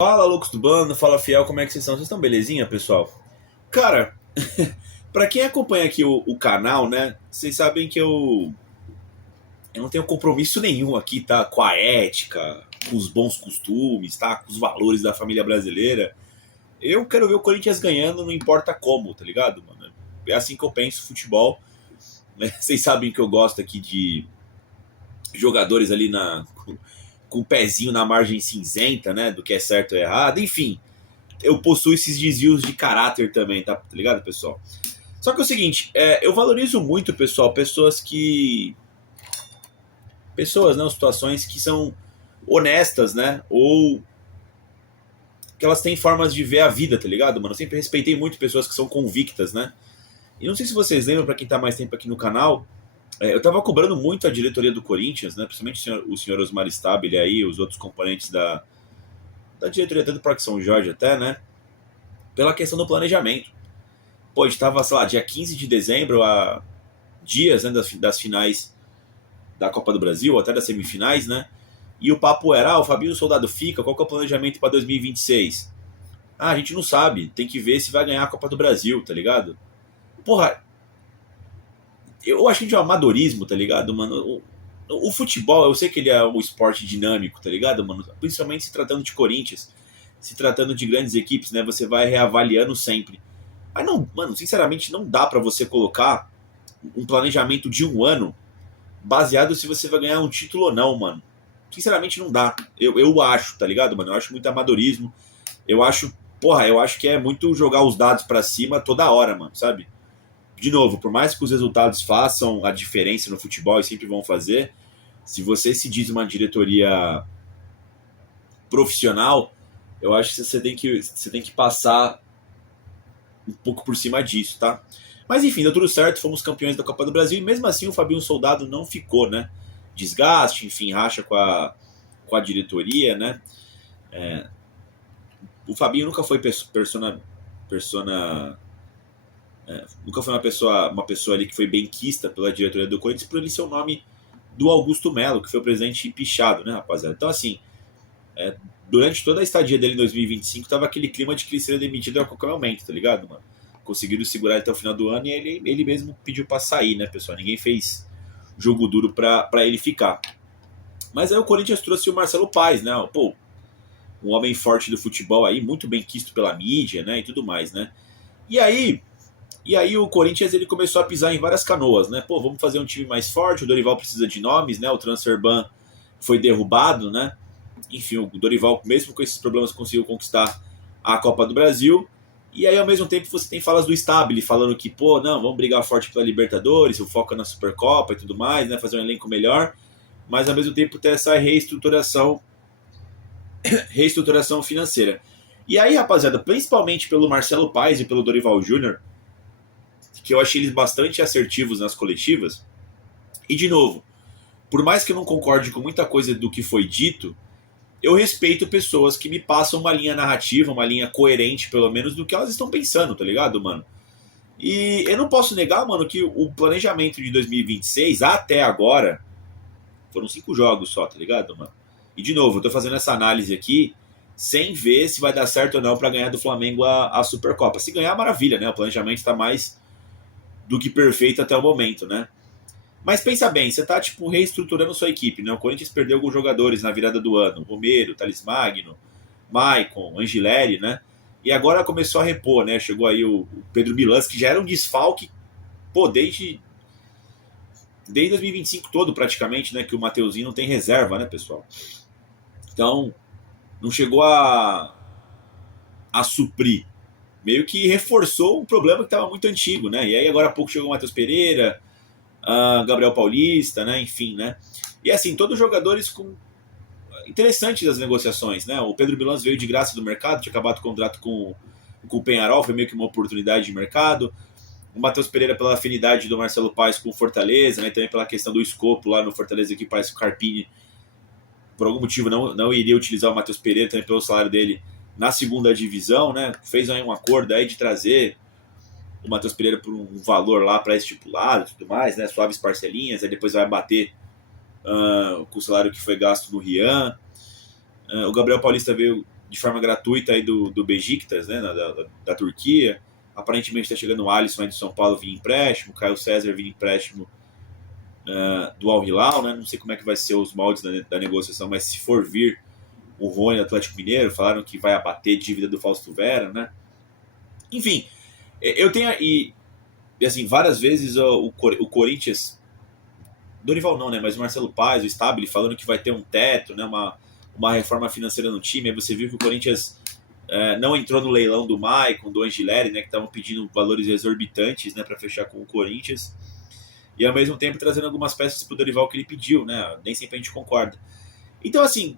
Fala, loucos do bando, fala fiel, como é que vocês estão? Vocês estão belezinha, pessoal? Cara, pra quem acompanha aqui o canal, né, vocês sabem que eu não tenho compromisso nenhum aqui, tá? Com a ética, com os bons costumes, tá? Com os valores da família brasileira. Eu quero ver o Corinthians ganhando, não importa como, tá ligado, mano? É assim que eu penso futebol, né? Vocês sabem que eu gosto aqui de jogadores ali com o pezinho na margem cinzenta, né? Do que é certo ou errado, enfim. Eu possuo esses desvios de caráter também, tá ligado, pessoal? Só que é o seguinte, eu valorizo muito, pessoal, pessoas que. Pessoas, não, situações que são honestas, né? Ou que elas têm formas de ver a vida, tá ligado, mano? Eu sempre respeitei muito pessoas que são convictas, né? E não sei se vocês lembram, pra quem tá mais tempo aqui no canal, eu tava cobrando muito a diretoria do Corinthians, né? Principalmente o senhor Osmar Stabile aí, os outros componentes da diretoria até do Parque São Jorge até, né? Pela questão do planejamento. Pô, a gente tava, sei lá, dia 15 de dezembro, a dias, né, das finais da Copa do Brasil, ou até das semifinais, né? E o papo era, o Fabinho Soldado fica, qual que é o planejamento para 2026? Ah, a gente não sabe, tem que ver se vai ganhar a Copa do Brasil, tá ligado? Porra, eu acho que é um amadorismo, tá ligado, mano? O futebol, eu sei que ele é um esporte dinâmico, tá ligado, mano? Principalmente se tratando de Corinthians, se tratando de grandes equipes, né? Você vai reavaliando sempre. Mas não, mano, sinceramente, não dá para você colocar um planejamento de um ano baseado se você vai ganhar um título ou não, mano. Sinceramente, não dá. Eu acho, tá ligado, mano? Eu acho muito amadorismo. Eu acho, porra, eu acho que é muito jogar os dados pra cima toda hora, mano, sabe? De novo, por mais que os resultados façam a diferença no futebol e sempre vão fazer, se você se diz uma diretoria profissional, eu acho que você tem que passar um pouco por cima disso, tá? Mas enfim, deu tudo certo, fomos campeões da Copa do Brasil e mesmo assim o Fabinho Soldado não ficou, né? Desgaste, enfim, racha com a diretoria, né? O Fabinho nunca foi persona nunca foi uma pessoa ali que foi benquista pela diretoria do Corinthians por ele ser o nome do Augusto Melo, que foi o presidente pichado, né, rapaziada? Então, assim, é, durante toda a estadia dele em 2025, tava aquele clima de que ele seria demitido a qualquer momento, tá ligado, mano? Conseguiram segurar até o final do ano e ele mesmo pediu pra sair, né, pessoal? Ninguém fez jogo duro pra ele ficar. Mas aí o Corinthians trouxe o Marcelo Paes, né? Pô, um homem forte do futebol aí, muito bem quisto pela mídia, né? E tudo mais, né? E aí, e aí o Corinthians ele começou a pisar em várias canoas, né? Pô, vamos fazer um time mais forte, o Dorival precisa de nomes, né? O transfer ban foi derrubado, né? Enfim, o Dorival, mesmo com esses problemas, conseguiu conquistar a Copa do Brasil. E aí, ao mesmo tempo, você tem falas do Stabile falando que, pô, não, vamos brigar forte pela Libertadores, o foco é na Supercopa e tudo mais, né? Fazer um elenco melhor. Mas, ao mesmo tempo, ter essa reestruturação financeira. E aí, rapaziada, principalmente pelo Marcelo Paes e pelo Dorival Júnior, que eu achei eles bastante assertivos nas coletivas. E, de novo, por mais que eu não concorde com muita coisa do que foi dito, eu respeito pessoas que me passam uma linha narrativa, uma linha coerente, pelo menos, do que elas estão pensando, tá ligado, mano? E eu não posso negar, mano, que o planejamento de 2026 até agora foram 5 jogos só, tá ligado, mano? E de novo, eu tô fazendo essa análise aqui sem ver se vai dar certo ou não para ganhar do Flamengo a Supercopa. Se ganhar, maravilha, né? O planejamento tá mais do que perfeito até o momento, né? Mas pensa bem, você tá, tipo, reestruturando sua equipe, né? O Corinthians perdeu alguns jogadores na virada do ano. Romero, Thales Magno, Maicon, Angileri, né? E agora começou a repor, né? Chegou aí o Pedro Milans, que já era um desfalque, pô, desde 2025 todo praticamente, né? Que o Mateuzinho não tem reserva, né, pessoal? Então, não chegou a suprir. Meio que reforçou um problema que estava muito antigo, né? E aí agora há pouco chegou o Matheus Pereira, Gabriel Paulista, né? Enfim, né? E assim, todos os jogadores com interessantes as negociações, né? O Pedro Milans veio de graça do mercado, tinha acabado o contrato com o Penharol, foi meio que uma oportunidade de mercado. O Matheus Pereira pela afinidade do Marcelo Paes com o Fortaleza, né? Também pela questão do escopo lá no Fortaleza, que parece que o Carpini, por algum motivo, não iria utilizar o Matheus Pereira também pelo salário dele na segunda divisão, né? Fez aí um acordo aí de trazer o Matheus Pereira por um valor lá pré-estipulado e tudo mais, né? Suaves parcelinhas, aí depois vai bater com o salário que foi gasto no Rian. O Gabriel Paulista veio de forma gratuita aí do Beşiktaş, né, da Turquia. Aparentemente está chegando o Alisson aí do São Paulo via empréstimo, Caio César via empréstimo do Al Hilal, né? Não sei como é que vai ser os moldes da negociação, mas se for vir o Rony do Atlético Mineiro, falaram que vai abater dívida do Fausto Vera, né? Enfim, eu tenho e assim, várias vezes o Corinthians, Dorival não, né? Mas o Marcelo Paes, o Stabile, falando que vai ter um teto, né? Uma reforma financeira no time. Aí você viu que o Corinthians não entrou no leilão do Maicon, do Angileri, né? Que estavam pedindo valores exorbitantes, né? Para fechar com o Corinthians. E ao mesmo tempo trazendo algumas peças pro Dorival que ele pediu, né? Nem sempre a gente concorda. Então, assim,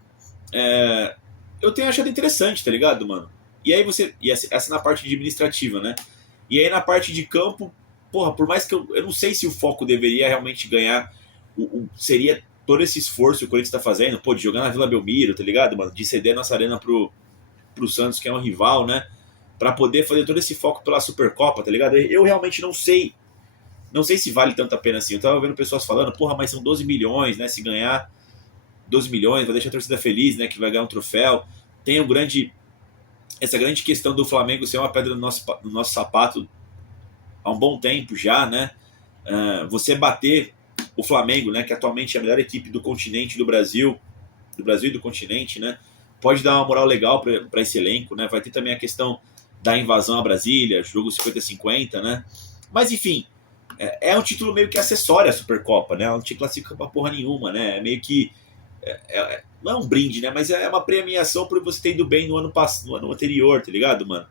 eu tenho achado interessante, tá ligado, mano? E aí essa na parte administrativa, né? E aí na parte de campo, porra, por mais que eu não sei se o foco deveria realmente ganhar, seria todo esse esforço que o Corinthians tá fazendo, pô, de jogar na Vila Belmiro, tá ligado, mano? De ceder a nossa arena pro Santos, que é um rival, né? Pra poder fazer todo esse foco pela Supercopa, tá ligado? Eu realmente não sei se vale tanto a pena assim. Eu tava vendo pessoas falando, porra, mas são 12 milhões, né? Se ganhar 12 milhões, vai deixar a torcida feliz, né? Que vai ganhar um troféu. Tem essa grande questão do Flamengo ser uma pedra no nosso sapato há um bom tempo já, né? Você bater o Flamengo, né? Que atualmente é a melhor equipe do continente do Brasil e do continente, né? Pode dar uma moral legal para esse elenco, né? Vai ter também a questão da invasão a Brasília, jogo 50-50, né? Mas enfim, é um título meio que acessório à Supercopa, né? Não te classifica pra porra nenhuma, né? É meio que não é um brinde, né? Mas é uma premiação por você ter ido bem no ano anterior, tá ligado, mano?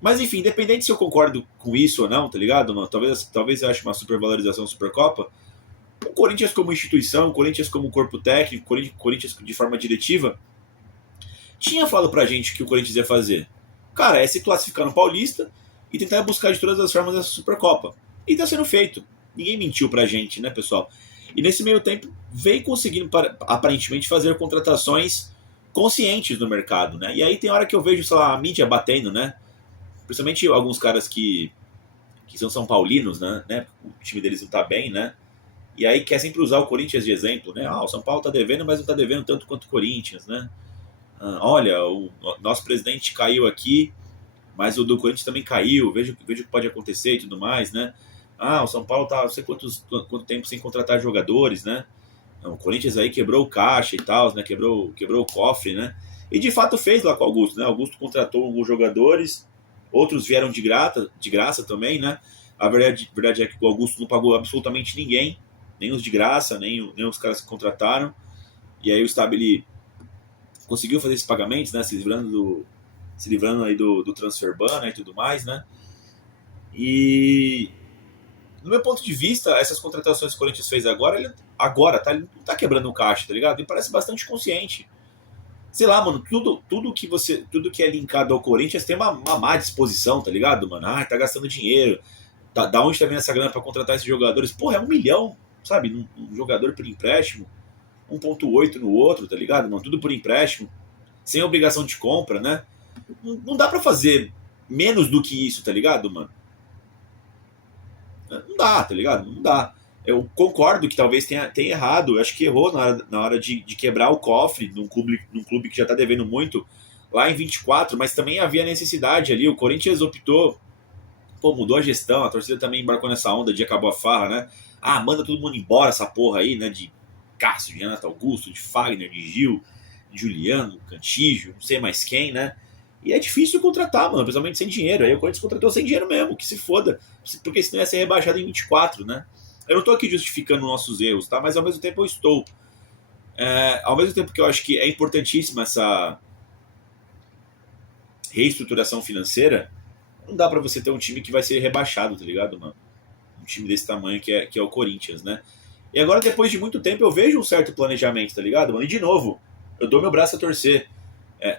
Mas enfim, independente se eu concordo com isso ou não, tá ligado, mano? Talvez eu ache uma supervalorização da Supercopa. O Corinthians como instituição, o Corinthians como corpo técnico, o Corinthians de forma diretiva, tinha falado pra gente que o Corinthians ia fazer. Cara, é se classificar no Paulista e tentar buscar de todas as formas essa Supercopa. E tá sendo feito. Ninguém mentiu pra gente, né, pessoal? E nesse meio tempo, vem conseguindo, aparentemente, fazer contratações conscientes no mercado, né? E aí tem hora que eu vejo, sei lá, a mídia batendo, né? Principalmente alguns caras que são paulinos, né? O time deles não tá bem, né? E aí quer sempre usar o Corinthians de exemplo, né? O São Paulo tá devendo, mas não tá devendo tanto quanto o Corinthians, né? Olha, o nosso presidente caiu aqui, mas o do Corinthians também caiu, veja o que pode acontecer e tudo mais, né? O São Paulo tá não sei quanto tempo sem contratar jogadores, né? O Corinthians aí quebrou o caixa e tal, né? Quebrou o cofre, né? E de fato fez lá com o Augusto, né? Augusto contratou alguns jogadores, outros vieram de graça também, né? A verdade é que o Augusto não pagou absolutamente ninguém, nem os de graça, nem os caras que contrataram. E aí o Stabile conseguiu fazer esses pagamentos, né? Se livrando aí do transfer ban, né, e tudo mais, né? E no meu ponto de vista, essas contratações que o Corinthians fez agora, ele não tá quebrando o caixa, tá ligado? Ele parece bastante consciente. Sei lá, mano, tudo que é linkado ao Corinthians tem uma má disposição, tá ligado, mano? Tá gastando dinheiro. Da onde tá vindo essa grana pra contratar esses jogadores? Porra, é 1 milhão, sabe? Um jogador por empréstimo, 1,8 no outro, tá ligado, mano? Tudo por empréstimo, sem obrigação de compra, né? Não dá pra fazer menos do que isso, tá ligado, mano? Não dá, tá ligado? Não dá. Eu concordo que talvez tenha errado. Eu acho que errou na hora de quebrar o cofre num clube que já tá devendo muito lá em 24, mas também havia necessidade ali. O Corinthians optou, mudou a gestão, a torcida também embarcou nessa onda de acabou a farra, né? Manda todo mundo embora essa porra aí, né? De Cássio, de Renato Augusto, de Fagner, de Gil, de Juliano, Cantígio, não sei mais quem, né? E é difícil contratar, mano, principalmente sem dinheiro. Aí o Corinthians contratou sem dinheiro mesmo, que se foda. Porque senão ia ser rebaixado em 24, né? Eu não tô aqui justificando nossos erros, tá? Mas ao mesmo tempo eu estou. Ao mesmo tempo que eu acho que é importantíssima essa reestruturação financeira, não dá pra você ter um time que vai ser rebaixado, tá ligado, mano? Um time desse tamanho que é o Corinthians, né? E agora, depois de muito tempo, eu vejo um certo planejamento, tá ligado, mano? E de novo, eu dou meu braço a torcer.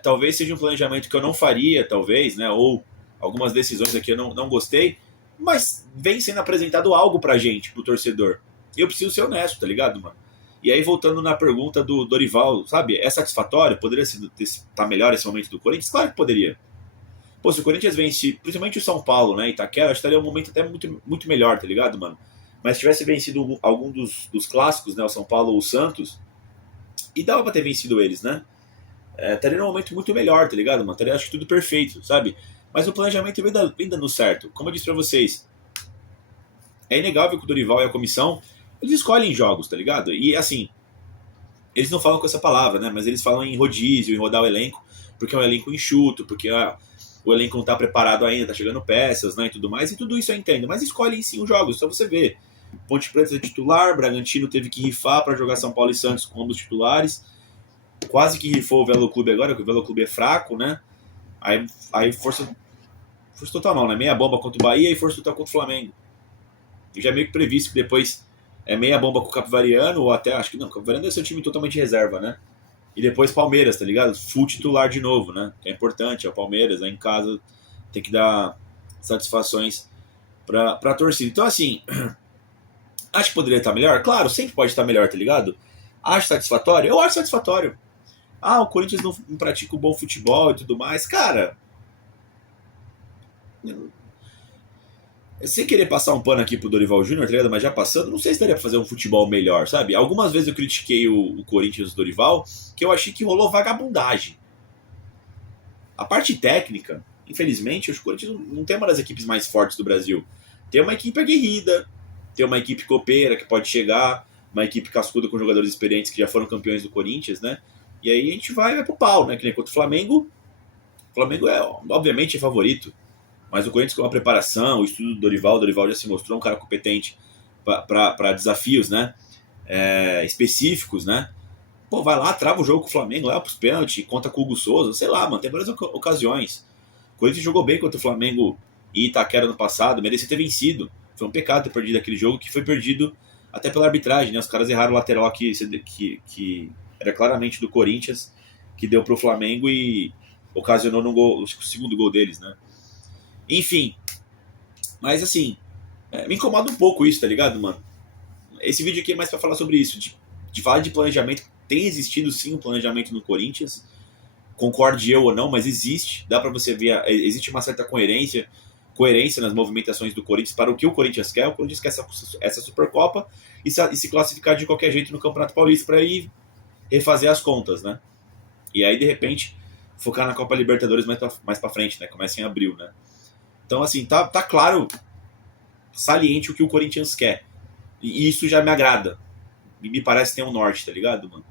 Talvez seja um planejamento que eu não faria, talvez, né? Ou algumas decisões aqui eu não gostei, mas vem sendo apresentado algo pra gente, pro torcedor. E eu preciso ser honesto, tá ligado, mano? E aí, voltando na pergunta do Dorival, sabe? É satisfatório? Poderia estar melhor esse momento do Corinthians? Claro que poderia. Pô, se o Corinthians vence, principalmente o São Paulo, né? Itaquera, estaria um momento até muito, muito melhor, tá ligado, mano? Mas se tivesse vencido algum dos clássicos, né? O São Paulo ou o Santos, e dava pra ter vencido eles, né? estaria num momento muito melhor, tá ligado, mano? Estaria, acho que tudo perfeito, sabe? Mas o planejamento vem dando certo. Como eu disse pra vocês, é inegável que o Dorival e a comissão, eles escolhem jogos, tá ligado? E assim, eles não falam com essa palavra, né? Mas eles falam em rodízio, em rodar o elenco, porque é um elenco enxuto, porque o elenco não tá preparado ainda, tá chegando peças, né? E tudo mais, e tudo isso eu entendo. Mas escolhem sim os jogos, só você ver. Ponte Preta é titular, Bragantino teve que rifar para jogar São Paulo e Santos com ambos titulares. Quase que rifou o Velo Clube agora, que o Velo Clube é fraco, né? Aí força total não, né? Meia bomba contra o Bahia e força total contra o Flamengo. E já é meio que previsto que depois é meia bomba com o Capivariano, ou até, acho que não, o Capivariano deve ser um time totalmente reserva, né? E depois Palmeiras, tá ligado? Full titular de novo, né? Que é importante, é o Palmeiras, aí em casa tem que dar satisfações pra torcida. Então, assim, acho que poderia estar melhor? Claro, sempre pode estar melhor, tá ligado? Acho satisfatório? Eu acho satisfatório. Ah, o Corinthians não pratica um bom futebol e tudo mais. Cara, sem querer passar um pano aqui pro Dorival Júnior, tá ligado? Mas já passando, não sei se daria pra fazer um futebol melhor, sabe? Algumas vezes eu critiquei o Corinthians do Dorival, que eu achei que rolou vagabundagem. A parte técnica, infelizmente, os Corinthians não tem uma das equipes mais fortes do Brasil. Tem uma equipe aguerrida, tem uma equipe copeira que pode chegar, uma equipe cascuda com jogadores experientes que já foram campeões do Corinthians, né? E aí a gente vai pro pau, né? Que nem contra o Flamengo. O Flamengo obviamente, é favorito. Mas o Corinthians com a preparação, o estudo do Dorival, o Dorival já se mostrou um cara competente para desafios, né? Específicos, né? Pô, vai lá, trava o jogo com o Flamengo, leva pros pênaltis, conta com o Hugo Souza, sei lá, mano, tem várias ocasiões. O Corinthians jogou bem contra o Flamengo e Itaquera no passado, merecia ter vencido. Foi um pecado ter perdido aquele jogo, que foi perdido até pela arbitragem, né? Os caras erraram o lateral aqui, que era claramente do Corinthians, que deu pro Flamengo e ocasionou no gol, o segundo gol deles, né? Enfim, mas assim, me incomoda um pouco isso, tá ligado, mano? Esse vídeo aqui é mais pra falar sobre isso, de falar de planejamento. Tem existido sim um planejamento no Corinthians, concorde eu ou não, mas existe, dá pra você ver, existe uma certa coerência nas movimentações do Corinthians para o que o Corinthians quer. O Corinthians quer essa Supercopa e se classificar de qualquer jeito no Campeonato Paulista para ir refazer as contas, né? E aí, de repente, focar na Copa Libertadores mais pra frente, né? Começa em abril, né? Então, assim, tá claro, saliente o que o Corinthians quer. E isso já me agrada. E me parece ter um norte, tá ligado, mano?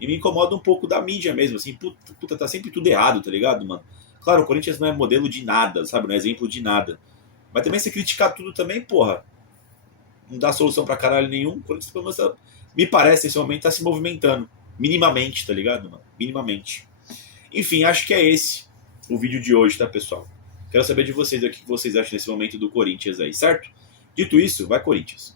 E me incomoda um pouco da mídia mesmo, assim, puta, tá sempre tudo errado, tá ligado, mano? Claro, o Corinthians não é modelo de nada, sabe? Não é exemplo de nada. Mas também se criticar tudo também, porra, não dá solução pra caralho nenhum. O Corinthians, pelo menos, me parece, nesse momento, tá se movimentando. Minimamente, tá ligado, mano? Minimamente. Enfim, acho que é esse o vídeo de hoje, tá, pessoal? Quero saber de vocês o que vocês acham nesse momento do Corinthians aí, certo? Dito isso, vai Corinthians.